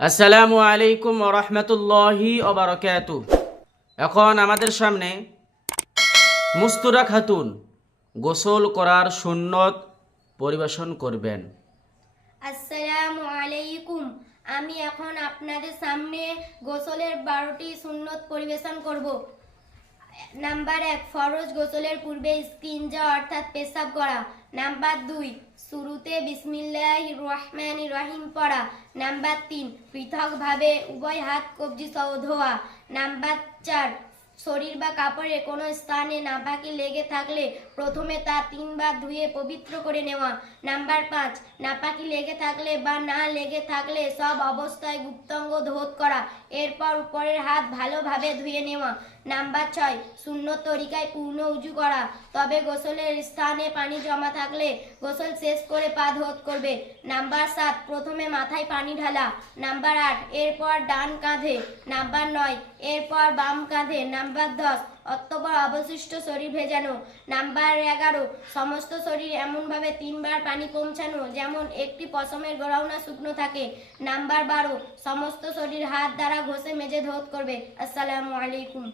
আসসালামু আলাইকুম রহমতুল্লাহি অবরকাত এখন আমাদের সামনে মুস্তুরা খাতুন গোসল করার সুন্নত পরিবেশন করবেন। আসসালামু আলাইকুম। আমি এখন আপনাদের সামনে গোসলের বারোটি সুন্নত পরিবেশন করব। নাম্বার এক, ফরজ গোসলের পূর্বে স্কিনজা অর্থাৎ পেশাব করা। নাম্বার দুই, শুরুতে বিসমিল্লাহ রহমান রহিম পড়া। নাম্বার তিন, পৃথকভাবে উভয় হাত কবজি সহ ধোয়া নাম্বার চার শরীর বা কাপড়ে কোনো স্থানে নাপাকি লেগে থাকলে প্রথমে তা তিনবার ধুয়ে পবিত্র করে নেওয়া। নাম্বার পাঁচ নাপাকি লেগে থাকলে বা না লেগে থাকলে সব অবস্থায় গুপ্তাঙ্গ ধোধ করা। এরপর উপরের হাত ভালোভাবে ধুয়ে নেওয়া। নাম্বার ছয়, শূন্য তরিকায় পূর্ণ উজু করা। তবে গোসলের স্থানে পানি জমা থাকলে গোসল শেষ করে পা ধোধ করবে। নাম্বার সাত, প্রথমে মাথায় পানি ঢালা। নাম্বার আট, এরপর ডান কাঁধে। নাম্বার নয়, এরপর বাম কাঁধে। নাম্বার দশ অতঃপর অবশিষ্ট শরীর ভেজানো। নাম্বার এগারো, সমস্ত শরীর এমনভাবে তিনবার পানি পৌঁছানো, যেমন একটি পশমের গোড়াওনা শুকনো থাকে। নাম্বার বারো, সমস্ত শরীর হাত দ্বারা ঘষে মেজে ধোধ করবে। আসসালামু আলাইকুম।